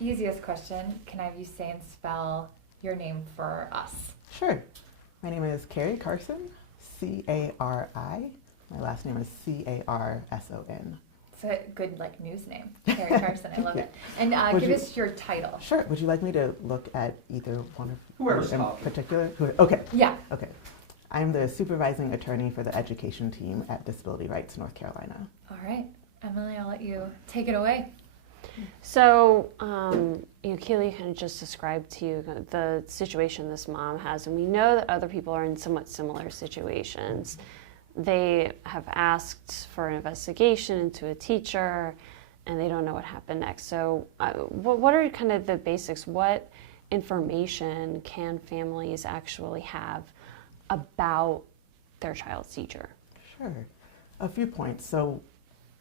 easiest question, can I have you say and spell your name for us? Sure. My name is Carrie Carson, C-A-R-I. My last name is C-A-R-S-O-N. It's a good news name, Carrie Carson. I love it. And give us your title. Sure. Would you like me to look at either one of Whoever's in talking. particular? Okay. Yeah. Okay. I'm the supervising attorney for the education team at Disability Rights North Carolina. All right. Emily, I'll let you take it away. So, Keely kind of just described to you the situation this mom has, and we know that other people are in somewhat similar situations. They have asked for an investigation into a teacher, and they don't know what happened next. So, what are kind of the basics? What information can families actually have about their child's teacher? Sure. A few points. So,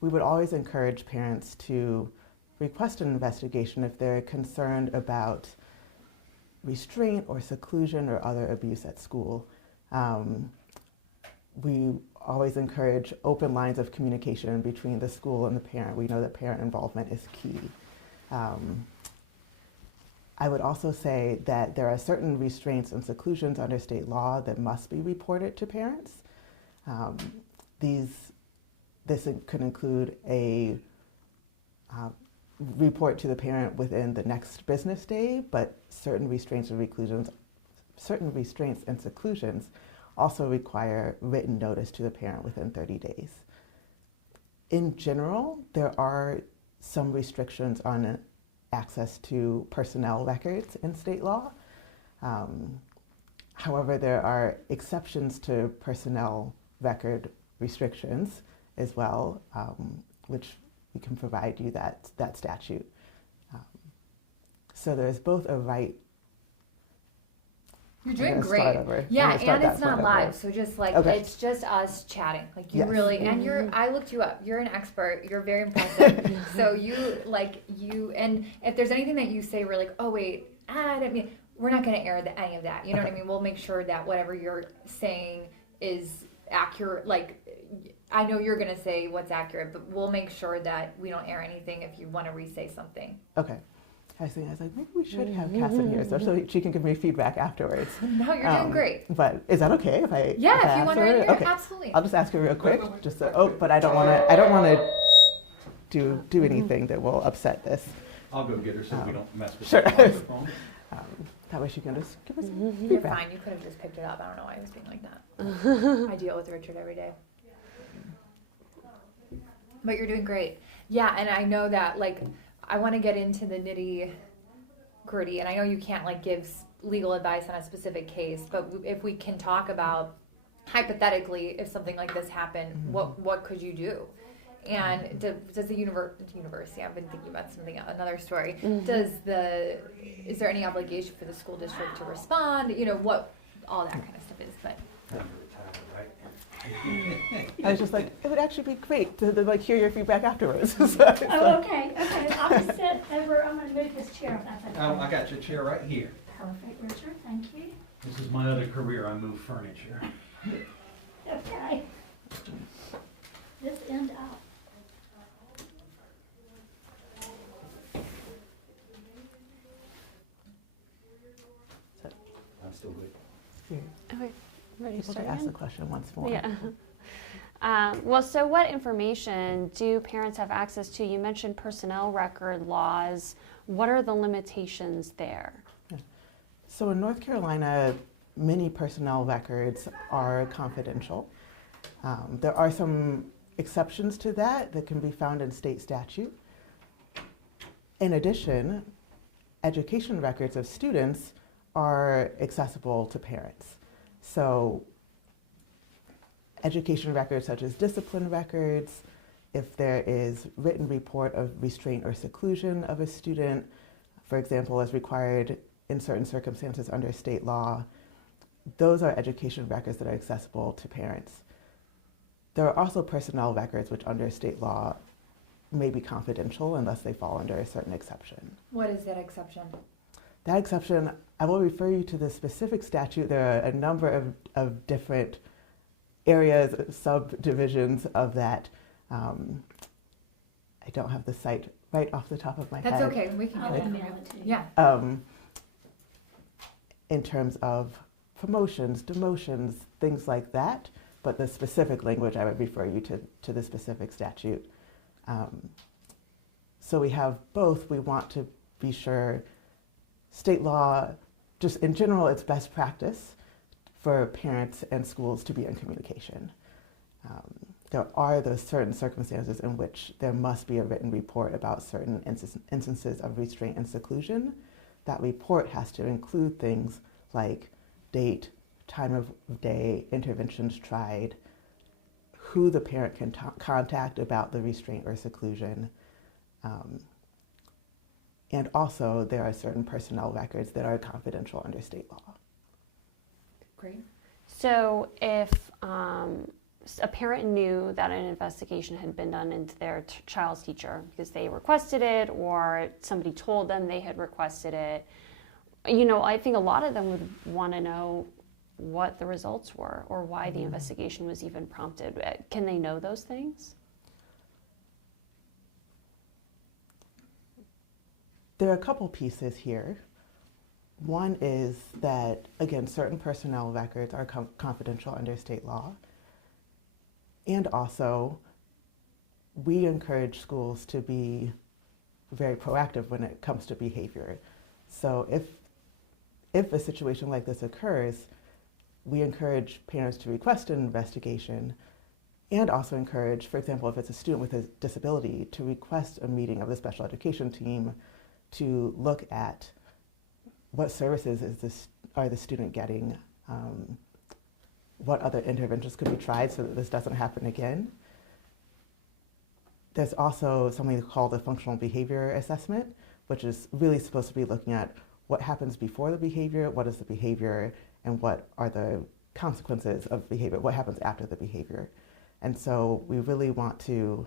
we would always encourage parents to request an investigation if they're concerned about restraint or seclusion or other abuse at school. We always encourage open lines of communication between the school and the parent. We know that parent involvement is key. I would also say that there are certain restraints and seclusions under state law that must be reported to parents. This could include a report to the parent within the next business day, but certain restraints and seclusions also require written notice to the parent within 30 days. In general, there are some restrictions on access to personnel records in state law. However, there are exceptions to personnel record restrictions as well, which we can provide you that statute. So there's both a right. You're doing great. Yeah, and it's not live, so just okay. It's just us chatting. You yes. really, and I looked you up. You're an expert. You're very impressive. So and if there's anything that you say, we're like, oh wait, I didn't mean. We're not going to air any of that. You know what I mean? We'll make sure that whatever you're saying is accurate. I know you're going to say what's accurate, but we'll make sure that we don't air anything if you want to re-say something. Okay. I was like, maybe we should have Cass in here so she can give me feedback afterwards. No, you're doing great. But is that okay if I? Yeah, if you want her in here, okay. absolutely. I'll just ask her real quick. But I don't want to do anything that will upset this. I'll go get her so we don't mess with sure. the microphone. That way she can just give us You're feedback. fine. You could have just picked it up. I don't know why I was being like that. I deal with Richard every day. But you're doing great. Yeah, and I know that, I want to get into the nitty gritty, and I know you can't, give legal advice on a specific case, but if we can talk about, hypothetically, if something like this happened, what could you do? And does the university, I've been thinking about another story, is there any obligation for the school district to respond? What all that kind of stuff is, but. I was just like, it would actually be great to hear your feedback afterwards. Oh, okay. I'll just sit over. I'm going to move this chair if that's okay. I got your chair right here. Perfect, Richard. Thank you. This is my other career. I move furniture. Okay. This end up. I'm still good. Okay, ready to People start can ask the again? question once more. Yeah. So what information do parents have access to? You mentioned personnel record laws. What are the limitations there? Yeah. So in North Carolina, many personnel records are confidential. There are some exceptions to that can be found in state statute. In addition, education records of students are accessible to parents. So education records such as discipline records, if there is written report of restraint or seclusion of a student, for example, as required in certain circumstances under state law, those are education records that are accessible to parents. There are also personnel records which under state law may be confidential unless they fall under a certain exception. What is that exception? That exception, I will refer you to the specific statute. There are a number of different areas, subdivisions of that. I don't have the site right off the top of my That's head. okay, we can I'll get it from email you. it to you. Yeah, In terms of promotions, demotions, things like that, but the specific language, I would refer you to the specific statute. So we have both. We want to be sure state law, just in general, it's best practice for parents and schools to be in communication. There are those certain circumstances in which there must be a written report about certain instances of restraint and seclusion. That report has to include things like date, time of day, interventions tried, who the parent can contact about the restraint or seclusion. And also, there are certain personnel records that are confidential under state law. great. So if a parent knew that an investigation had been done into their child's teacher because they requested it or somebody told them they had requested it, I think a lot of them would want to know what the results were or why the investigation was even prompted. Can they know those things? There are a couple pieces here. One is that, again, certain personnel records are confidential under state law. And also, we encourage schools to be very proactive when it comes to behavior. So if a situation like this occurs, we encourage parents to request an investigation and also encourage, for example, if it's a student with a disability, to request a meeting of the special education team to look at what services are the student getting, what other interventions could be tried so that this doesn't happen again. There's also something called a functional behavior assessment, which is really supposed to be looking at what happens before the behavior, what is the behavior, and what are the consequences of behavior, what happens after the behavior. And so we really want to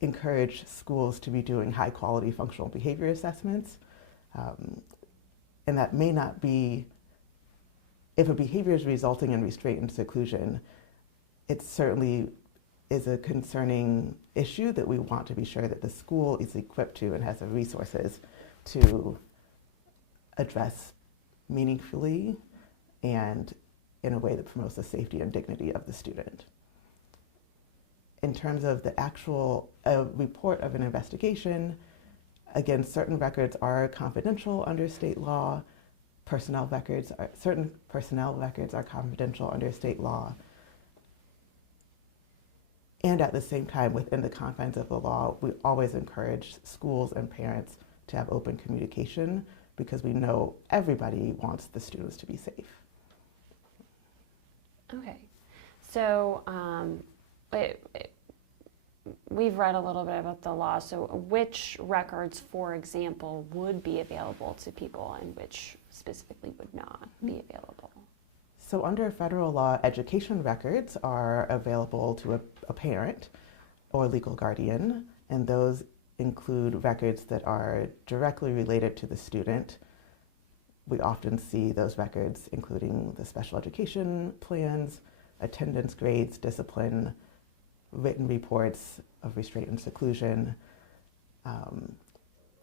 encourage schools to be doing high quality functional behavior assessments. And that may not be, if a behavior is resulting in restraint and seclusion, it certainly is a concerning issue that we want to be sure that the school is equipped to and has the resources to address meaningfully and in a way that promotes the safety and dignity of the student. In terms of the actual report of an investigation, again, certain records are confidential under state law. Certain personnel records are confidential under state law. And at the same time, within the confines of the law, we always encourage schools and parents to have open communication because we know everybody wants the students to be safe. Okay. So we've read a little bit about the law. So which records, for example, would be available to people and which specifically would not be available? So under federal law, education records are available to a parent or legal guardian, and those include records that are directly related to the student. We often see those records including the special education plans, attendance grades, discipline, written reports of restraint and seclusion,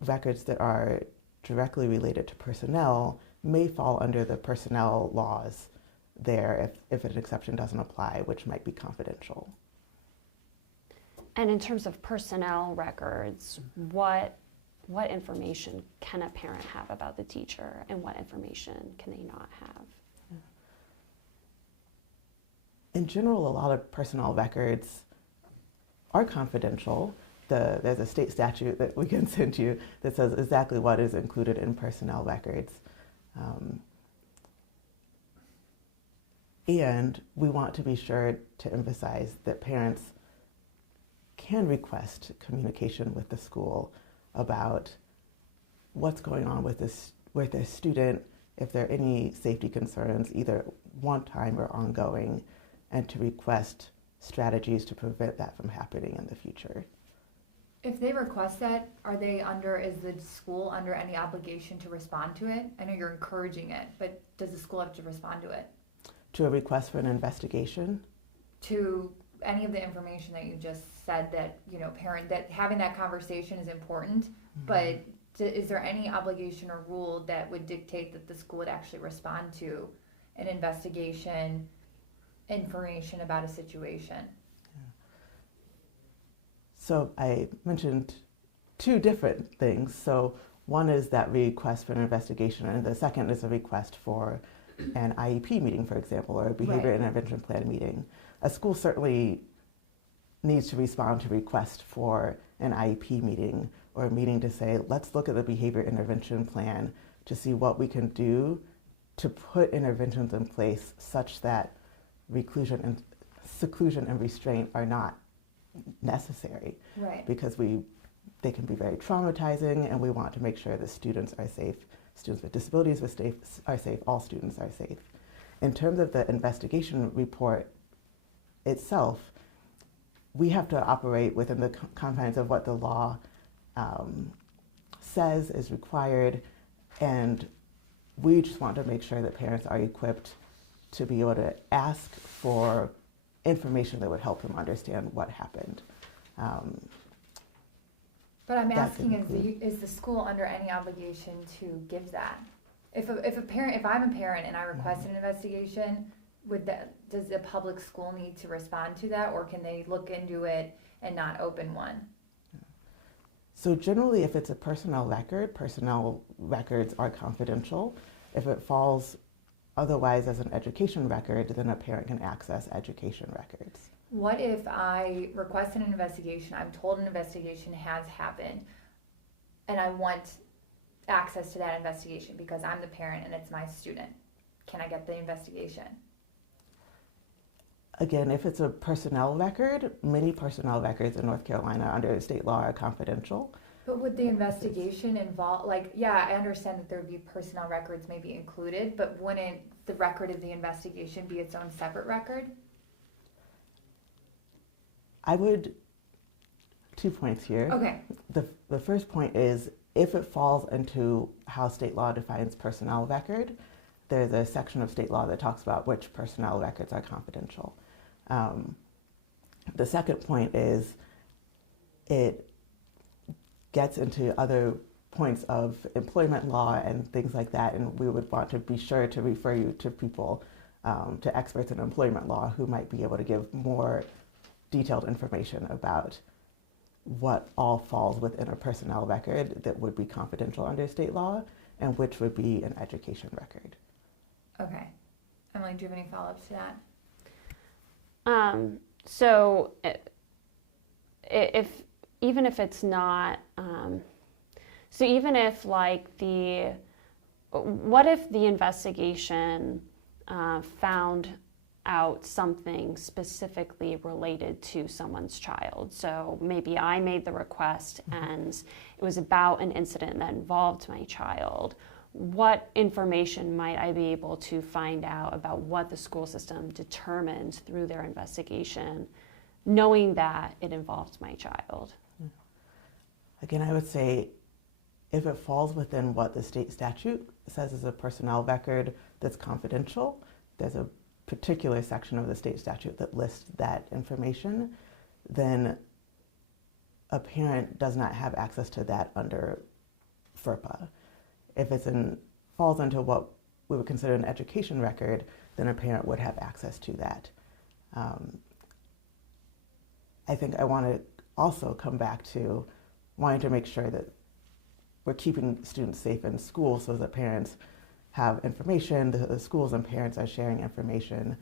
records that are directly related to personnel may fall under the personnel laws there if an exception doesn't apply, which might be confidential. And in terms of personnel records, what information can a parent have about the teacher and what information can they not have? In general, a lot of personnel records are confidential. There's a state statute that we can send you that says exactly what is included in personnel records. And we want to be sure to emphasize that parents can request communication with the school about what's going on with their student, if there are any safety concerns, either one time or ongoing, and to request strategies to prevent that from happening in the future. If they request that, is the school under any obligation to respond to it? I know you're encouraging it, but does the school have to respond to it? To a request for an investigation? To any of the information that you just said, that, you know, that having that conversation is important, but is there any obligation or rule that would dictate that the school would actually respond to an investigation, information about a situation? So I mentioned two different things. So one is that request for an investigation, and the second is a request for an IEP meeting, for example, or a behavior Right. intervention plan meeting. A school certainly needs to respond to request for an IEP meeting or a meeting to say, let's look at the behavior intervention plan to see what we can do to put interventions in place such that seclusion and restraint are not necessary, Right. because they can be very traumatizing, and we want to make sure that students are safe. Students with disabilities are safe. All students are safe. In terms of the investigation report itself, we have to operate within the confines of what the law says is required, and we just want to make sure that parents are equipped to be able to ask for information that would help them understand what happened. But I'm That asking, could is the school under any obligation to give that? If I'm a parent and I request an investigation, does the public school need to respond to that, or can they look into it and not open one? So generally, if it's a personnel records are confidential. If it falls otherwise as an education record, then a parent can access education records. What if I request an investigation, I'm told an investigation has happened, and I want access to that investigation because I'm the parent and it's my student? Can I get the investigation? Again, if it's a personnel record, many personnel records in North Carolina under state law are confidential. But would the investigation involve, I understand that there would be personnel records maybe included, but wouldn't the record of the investigation be its own separate record? Two points here. Okay. The first point is, if it falls into how state law defines personnel record, there's a section of state law that talks about which personnel records are confidential. The second point is, it gets into other points of employment law and things like that, and we would want to be sure to refer you to people, to experts in employment law who might be able to give more detailed information about what all falls within a personnel record that would be confidential under state law and which would be an education record. Okay. Emily, do you have any follow-ups to that? So even if it's not, so even if what if the investigation found out something specifically related to someone's child? So maybe I made the request and it was about an incident that involved my child. What information might I be able to find out about what the school system determined through their investigation, knowing that it involved my child? Again, I would say if it falls within what the state statute says is a personnel record that's confidential, there's a particular section of the state statute that lists that information, then a parent does not have access to that under FERPA. If it falls into what we would consider an education record, then a parent would have access to that. I think I want to also come back to wanting to make sure that we're keeping students safe in school so that parents have information, the schools and parents are sharing information,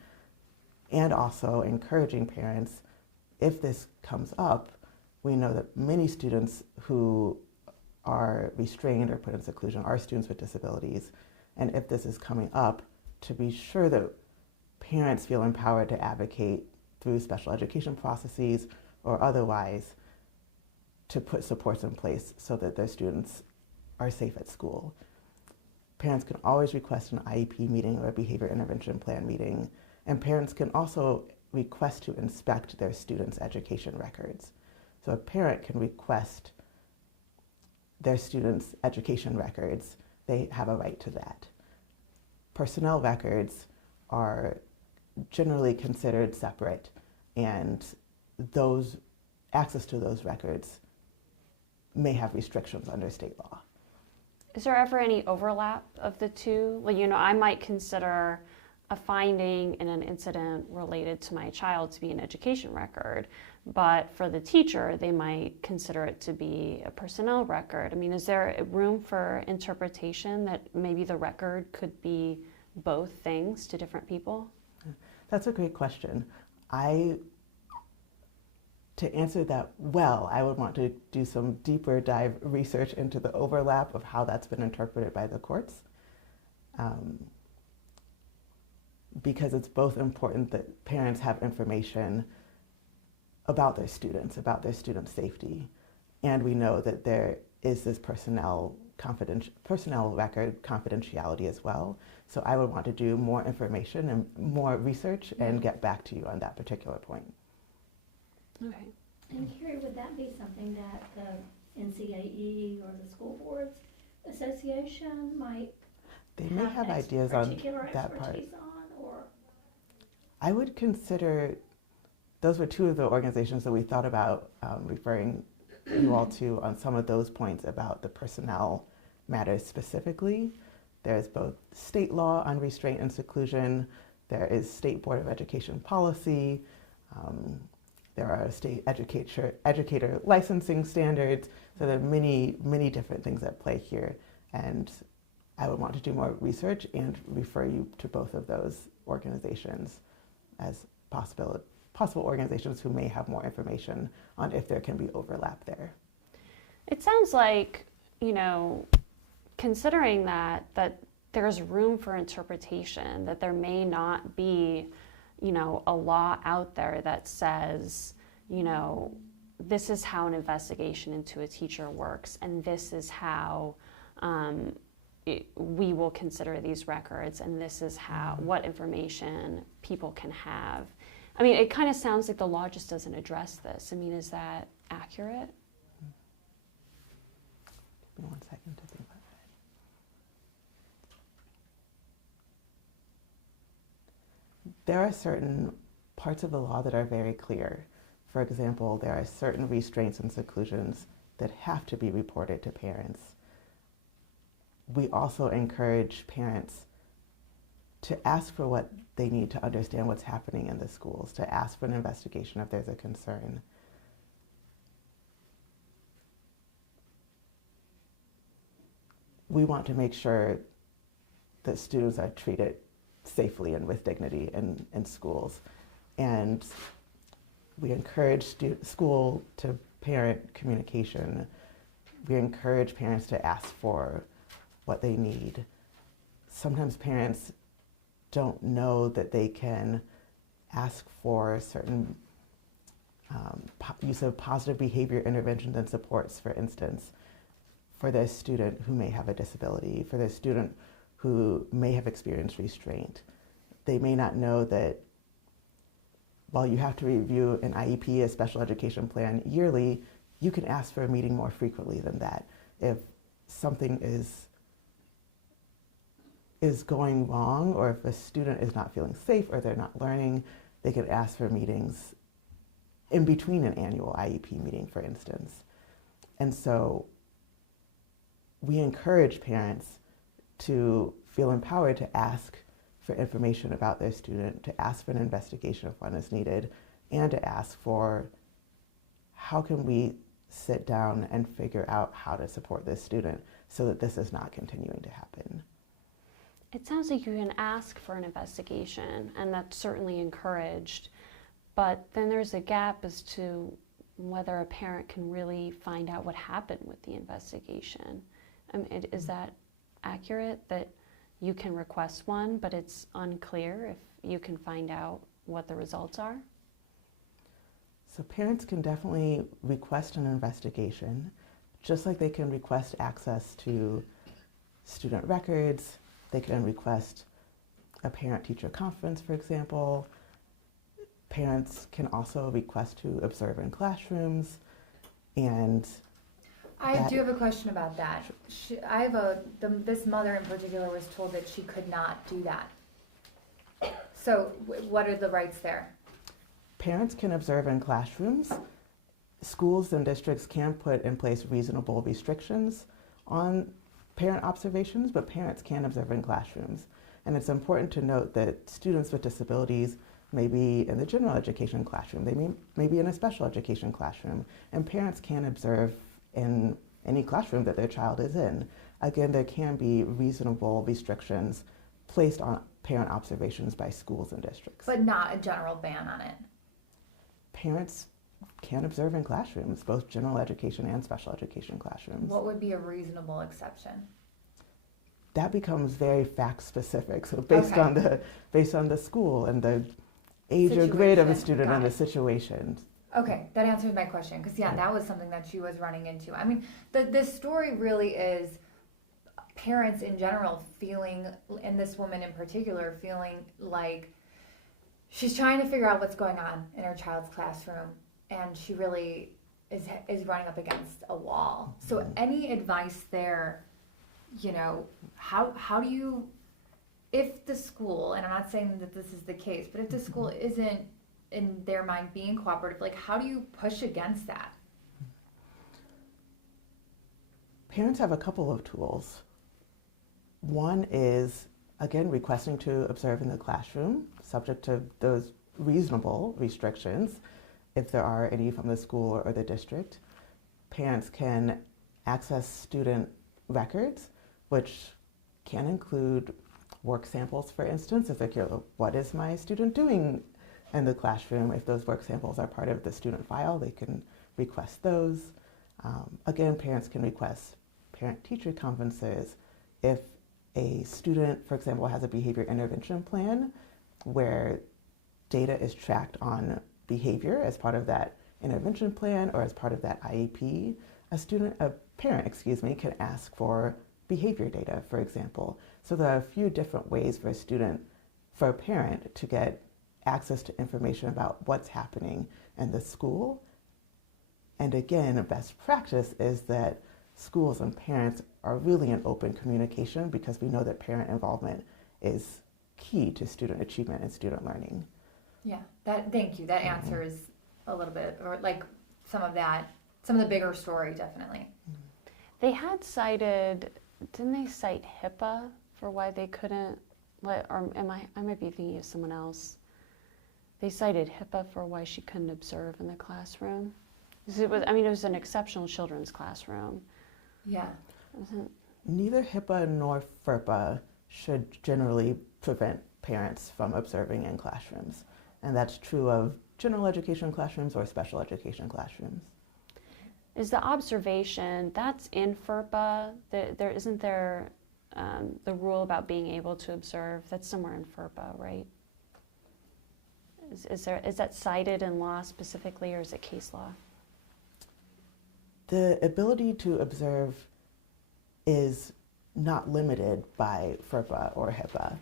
and also encouraging parents, if this comes up, we know that many students who are restrained or put in seclusion are students with disabilities, and if this is coming up, to be sure that parents feel empowered to advocate through special education processes or otherwise to put supports in place so that their students are safe at school. Parents can always request an IEP meeting or a behavior intervention plan meeting, and parents can also request to inspect their students' education records. So a parent can request their students' education records. They have a right to that. Personnel records are generally considered separate. and those access to those records may have restrictions under state law. Is there ever any overlap of the two? Like, I might consider a finding in an incident related to my child to be an education record, but for the teacher, they might consider it to be a personnel record. I mean, is there room for interpretation that maybe the record could be both things to different people? That's a great question. To answer that well, I would want to do some deeper dive research into the overlap of how that's been interpreted by the courts. Because it's both important that parents have information about their student safety, and we know that there is this personnel record confidentiality as well. So I would want to do more information and more research and get back to you on that particular point. Okay. And Carrie, would that be something that the NCAE or the School Boards Association might They may have ideas on particular that part. expertise on, or? I would consider, those were two of the organizations that we thought about referring you all to on some of those points about the personnel matters specifically. There's both state law on restraint and seclusion, there is State Board of Education policy, there are state educator licensing standards, so there are many, many different things at play here. And I would want to do more research and refer you to both of those organizations as possible organizations who may have more information on if there can be overlap there. It sounds like, considering that there's room for interpretation, that there may not be, a law out there that says, this is how an investigation into a teacher works, and this is how we will consider these records, and this is what information people can have. I mean, it kind of sounds like the law just doesn't address this. I mean, is that accurate? Give me 1 second to think about that. There are certain parts of the law that are very clear. For example, there are certain restraints and seclusions that have to be reported to parents. We also encourage parents to ask for what they need to understand what's happening in the schools, to ask for an investigation if there's a concern. We want to make sure that students are treated safely and with dignity in schools. And we encourage school to parent communication. We encourage parents to ask for what they need. Sometimes parents don't know that they can ask for certain use of positive behavior interventions and supports, for instance, for their student who may have a disability, for their student who may have experienced restraint. They may not know that while you have to review an IEP, a special education plan, yearly, you can ask for a meeting more frequently than that. If something is going wrong, or if a student is not feeling safe or they're not learning, they can ask for meetings in between an annual IEP meeting, for instance. And so we encourage parents to feel empowered to ask for information about their student, to ask for an investigation if one is needed, and to ask for how can we sit down and figure out how to support this student so that this is not continuing to happen. It sounds like you can ask for an investigation, and that's certainly encouraged, but then there's a gap as to whether a parent can really find out what happened with the investigation. Is that accurate, that you can request one, but it's unclear if you can find out what the results are? So parents can definitely request an investigation, just like they can request access to student records. They can request a parent-teacher conference, for example. Parents can also request to observe in classrooms, and I do have a question about that. This mother in particular was told that she could not do that. So what are the rights there? parents can observe in classrooms. Schools and districts can put in place reasonable restrictions on parent observations, but parents can observe in classrooms. And it's important to note that students with disabilities may be in the general education classroom, they may be in a special education classroom, and parents can observe in any classroom that their child is in. Again, there can be reasonable restrictions placed on parent observations by schools and districts. But not a general ban on it. Parents can observe in classrooms, both general education and special education classrooms. What would be a reasonable exception? That becomes very fact specific. So based on the school and the age or grade of a Situation. student Got and the it. situation. Okay, that answers my question, because that was something that she was running into. I mean, this story really is parents in general feeling, and this woman in particular, feeling like she's trying to figure out what's going on in her child's classroom, and she really is running up against a wall. So any advice there, how do you, if the school, and I'm not saying that this is the case, but if the school isn't in their mind being cooperative, like how do you push against that? Parents have a couple of tools. One is, again, requesting to observe in the classroom, subject to those reasonable restrictions, if there are any from the school or the district. Parents can access student records, which can include work samples, for instance. It's like, what is my student doing in the classroom? If those work samples are part of the student file, they can request those. Again, parents can request parent-teacher conferences if a student, for example, has a behavior intervention plan where data is tracked on behavior as part of that intervention plan or as part of that IEP. A parent, can ask for behavior data, for example. So there are a few different ways for a parent to get access to information about what's happening in the school. And again, a best practice is that schools and parents are really in open communication, because we know that parent involvement is key to student achievement and student learning. Yeah, thank you. That answers a little bit, or like some of the bigger story, definitely. They had cited, didn't they cite HIPAA for why they couldn't let, or I might be thinking of someone else. They cited HIPAA for why she couldn't observe in the classroom. It was an exceptional children's classroom. Yeah. Neither HIPAA nor FERPA should generally prevent parents from observing in classrooms. And that's true of general education classrooms or special education classrooms. Is the observation, that's in FERPA? Isn't there the rule about being able to observe? That's somewhere in FERPA, right? Is that cited in law specifically, or is it case law? The ability to observe is not limited by FERPA or HIPAA.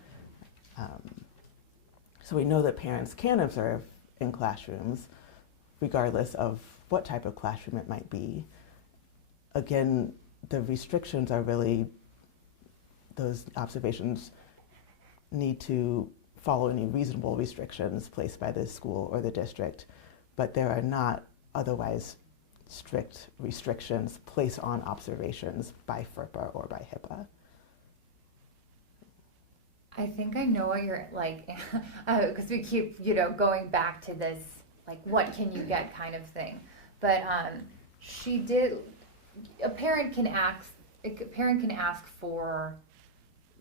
So we know that parents can observe in classrooms, regardless of what type of classroom it might be. Again, the restrictions are really, those observations need to follow any reasonable restrictions placed by the school or the district, but there are not otherwise strict restrictions placed on observations by FERPA or by HIPAA. I think I know what you're like, because we keep, going back to this, like, what can you get kind of thing. But a parent can ask for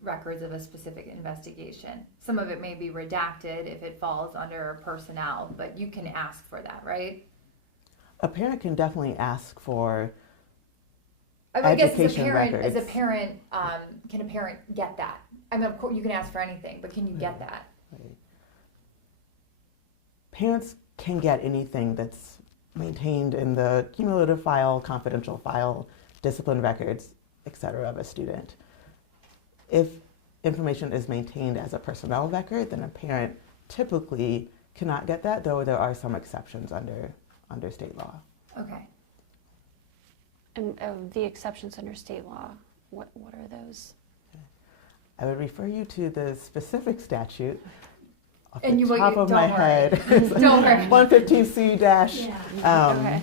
records of a specific investigation. Some of it may be redacted if it falls under personnel, but you can ask for that, right? A parent can definitely ask for I guess education records. as a parent, can a parent get that? I mean, of course, you can ask for anything, but can you get that? Right. Parents can get anything that's maintained in the cumulative file, confidential file, discipline records, etc. of a student. If information is maintained as a personnel record, then a parent typically cannot get that, though there are some exceptions under state law. Okay. And the exceptions under state law, what are those? I would refer you to the specific statute. off And the top of my don't worry. head. Don't worry. 115C dash. Yeah. Okay.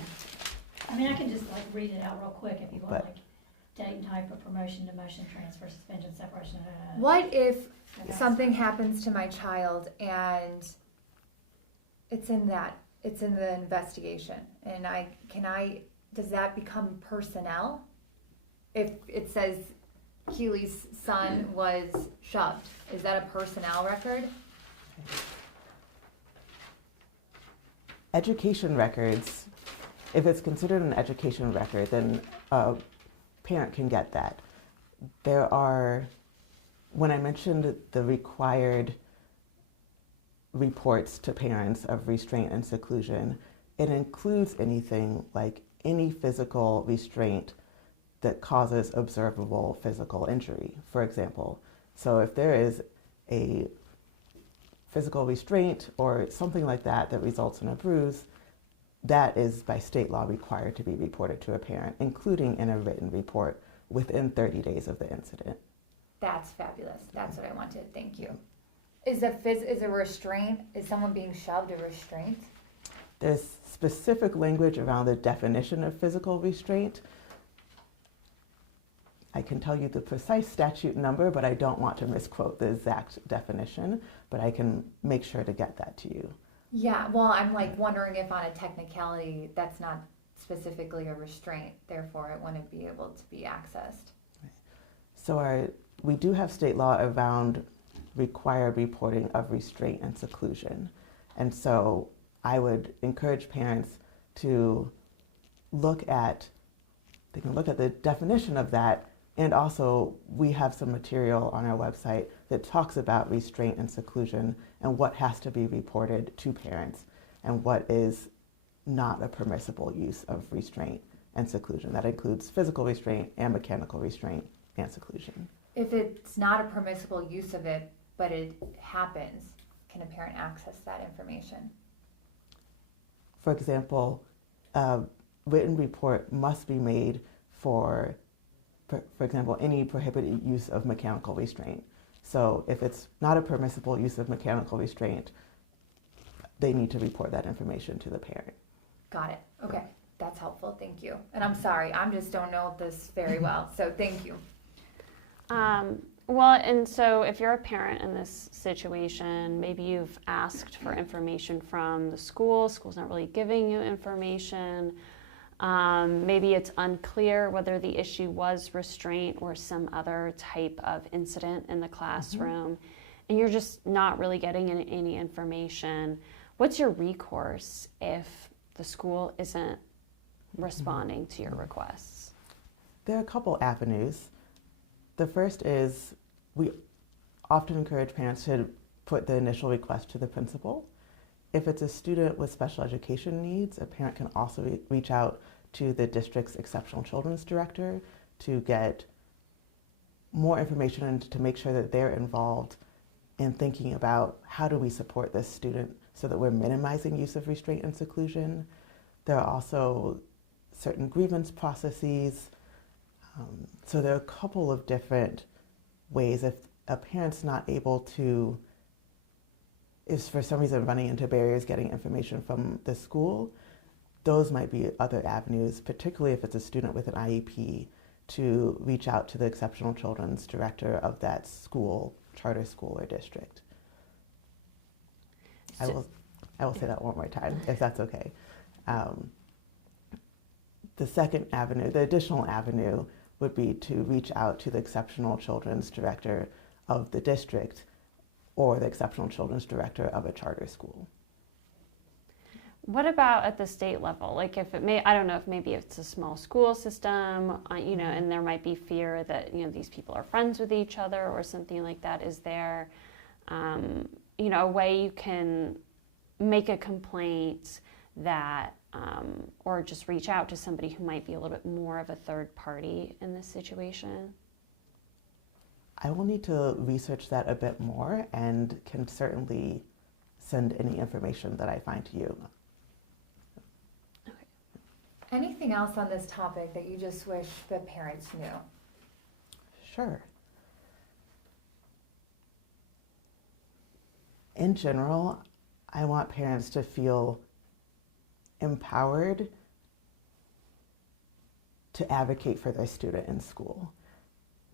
I mean, I can just like read it out real quick if you want, But- like date and type of promotion, demotion, transfer, suspension, separation. What if Okay. something happens to my child and it's in the investigation, and does that become personnel? If it says Keely's son was shoved, is that a personnel record? Education records, if it's considered an education record, then a parent can get that. There are, when I mentioned the required reports to parents of restraint and seclusion, it includes anything like any physical restraint that causes observable physical injury, for example. So if there is a physical restraint or something like that that results in a bruise, that is by state law required to be reported to a parent, including in a written report within 30 days of the incident. That's fabulous. That's what I wanted. Thank you. Is a restraint, is someone being shoved a restraint? There's specific language around the definition of physical restraint. I can tell you the precise statute number, but I don't want to misquote the exact definition, but I can make sure to get that to you. Yeah, well, I'm like wondering if on a technicality that's not specifically a restraint, therefore it wouldn't be able to be accessed. So we do have state law around required reporting of restraint and seclusion. And so I would encourage parents to they can look at the definition of that, and also we have some material on our website that talks about restraint and seclusion and what has to be reported to parents and what is not a permissible use of restraint and seclusion. That includes physical restraint and mechanical restraint and seclusion. If it's not a permissible use of it, but it happens, can a parent access that information? For example, a written report must be made for example, any prohibited use of mechanical restraint. So if it's not a permissible use of mechanical restraint, they need to report that information to the parent. Got it. Okay. That's helpful. Thank you. And I'm sorry, I just don't know this very well. So thank you. Well, and so if you're a parent in this situation, maybe you've asked for information from the school's not really giving you information. Maybe it's unclear whether the issue was restraint or some other type of incident in the classroom, and you're just not really getting any information. What's your recourse if the school isn't responding to your requests? There are a couple avenues. The first is we often encourage parents to put the initial request to the principal. If it's a student with special education needs, a parent can also reach out to the district's exceptional children's director to get more information and to make sure that they're involved in thinking about how do we support this student so that we're minimizing use of restraint and seclusion. There are also certain grievance processes. So there are a couple of different ways. If a parent's not able to, is for some reason running into barriers getting information from the school, those might be other avenues, particularly if it's a student with an IEP, to reach out to the exceptional children's director of that school, charter school or district. I will say that one more time, if that's okay. The second avenue, the additional avenue, would be to reach out to the exceptional children's director of the district or the exceptional children's director of a charter school. What about at the state level? Like if it may, I don't know if maybe it's a small school system, and there might be fear that, these people are friends with each other or something like that. Is there, a way you can make a complaint that, or just reach out to somebody who might be a little bit more of a third party in this situation? I will need to research that a bit more and can certainly send any information that I find to you. Anything else on this topic that you just wish the parents knew? Sure. In general, I want parents to feel empowered to advocate for their student in school.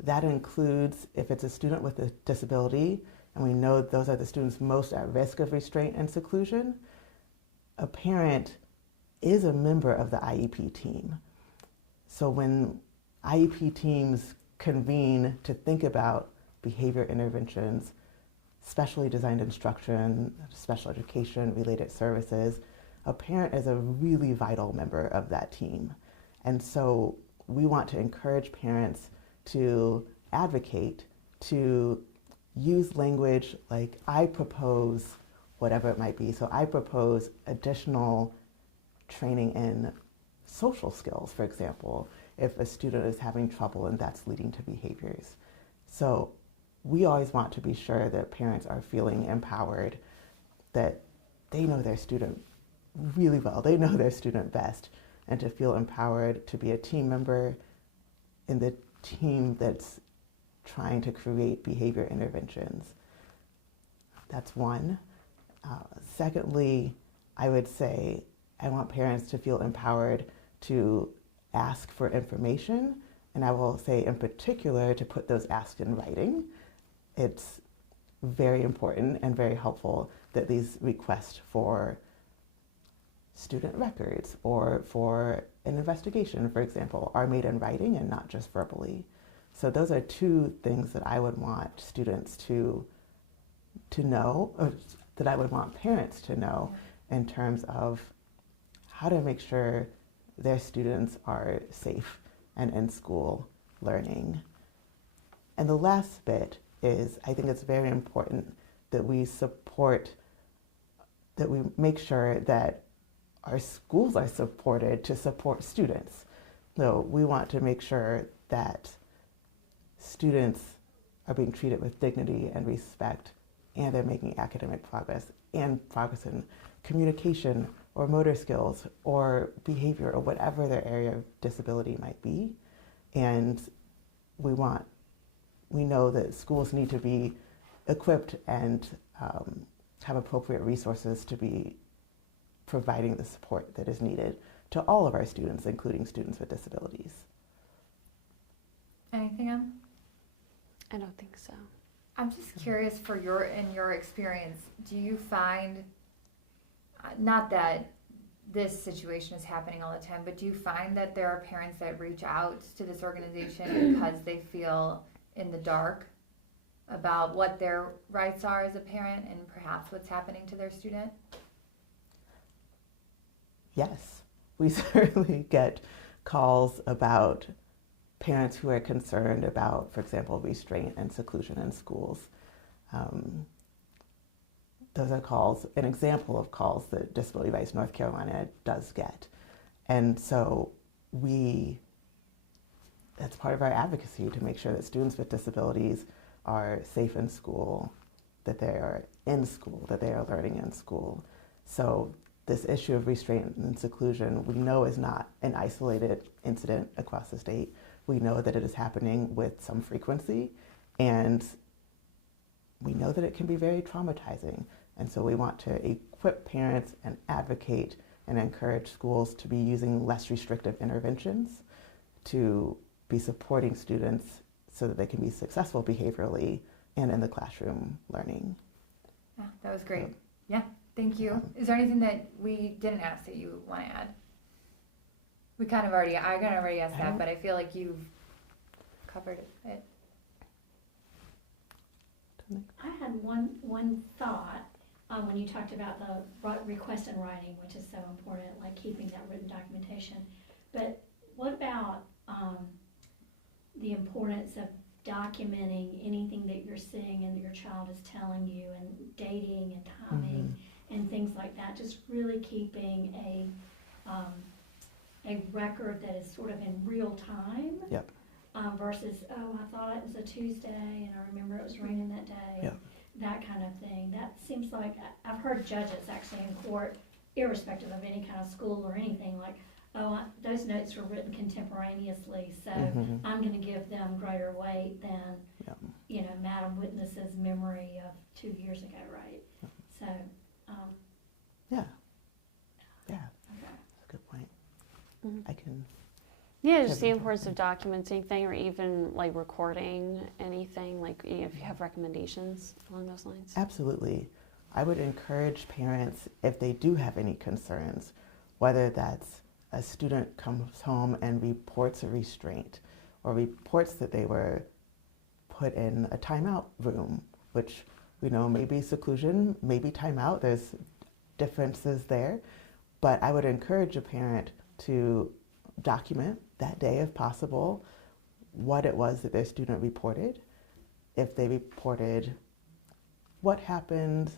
That includes if it's a student with a disability, and we know those are the students most at risk of restraint and seclusion, a parent is a member of the IEP team. So when IEP teams convene to think about behavior interventions, specially designed instruction, special education, related services, a parent is a really vital member of that team. And so we want to encourage parents to advocate, to use language like I propose, whatever it might be. So I propose additional training in social skills, for example, if a student is having trouble and that's leading to behaviors. So we always want to be sure that parents are feeling empowered, that they know their student really well, they know their student best, and to feel empowered to be a team member in the team that's trying to create behavior interventions. That's one. Secondly, I would say I want parents to feel empowered to ask for information, and I will say in particular to put those asks in writing. It's very important and very helpful that these requests for student records or for an investigation, for example, are made in writing and not just verbally. So those are two things that I would want students to know, or that I would want parents to know in terms of how to make sure their students are safe and in school learning. And the last bit is, I think it's very important that we make sure that our schools are supported to support students. So we want to make sure that students are being treated with dignity and respect, and they're making academic progress and progress in communication or motor skills or behavior or whatever their area of disability might be. And we know that schools need to be equipped and have appropriate resources to be providing the support that is needed to all of our students, including students with disabilities. Anything else? I don't think so. I'm just curious in your experience, do you find, not that this situation is happening all the time, but do you find that there are parents that reach out to this organization because they feel in the dark about what their rights are as a parent and perhaps what's happening to their student? Yes, we certainly get calls about parents who are concerned about, for example, restraint and seclusion in schools. Those are calls, an example of calls that Disability Rights North Carolina does get. And so that's part of our advocacy, to make sure that students with disabilities are safe in school, that they are in school, that they are learning in school. So this issue of restraint and seclusion, we know is not an isolated incident across the state. We know that it is happening with some frequency, and we know that it can be very traumatizing. And so we want to equip parents and advocate and encourage schools to be using less restrictive interventions, to be supporting students so that they can be successful behaviorally and in the classroom learning. Yeah, that was great. Yeah, thank you. Is there anything that we didn't ask that you want to add? I kind of already asked that, but I feel like you've covered it. I had one thought when you talked about the request in writing, which is so important, like keeping that written documentation. But what about the importance of documenting anything that you're seeing and your child is telling you, and dating and timing and things like that? Just really keeping a record that is sort of in real time. Yep. Versus, oh, I thought it was a Tuesday and I remember it was raining that day. Yep. That kind of thing. That seems like, I've heard judges actually in court, irrespective of any kind of school or anything, like, oh, those notes were written contemporaneously, so I'm going to give them greater weight than, Madam Witness's memory of 2 years ago, right? So, Yeah, okay. that's a good point. Mhm. I can, Yeah, just the Kevin, importance of documenting thing, or even like recording anything, like if you have recommendations along those lines. absolutely. I would encourage parents, if they do have any concerns, whether that's a student comes home and reports a restraint or reports that they were put in a timeout room, which we know may be seclusion, maybe timeout, there's differences there. But I would encourage a parent to document that day if possible what it was that their student reported. If they reported what happened,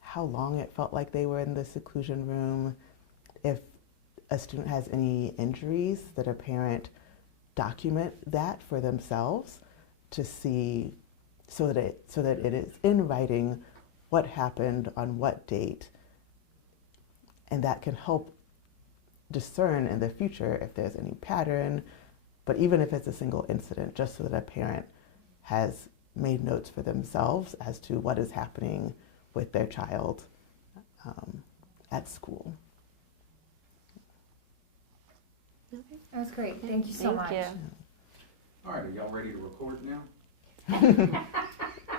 how long it felt like they were in the seclusion room, if a student has any injuries, that a parent document that for themselves to see, so that it is in writing what happened on what date, and that can help discern in the future if there's any pattern. But even if it's a single incident, just so that a parent has made notes for themselves as to what is happening with their child at school. That was great. Thank you so Thank much. you. All right, are y'all ready to record now?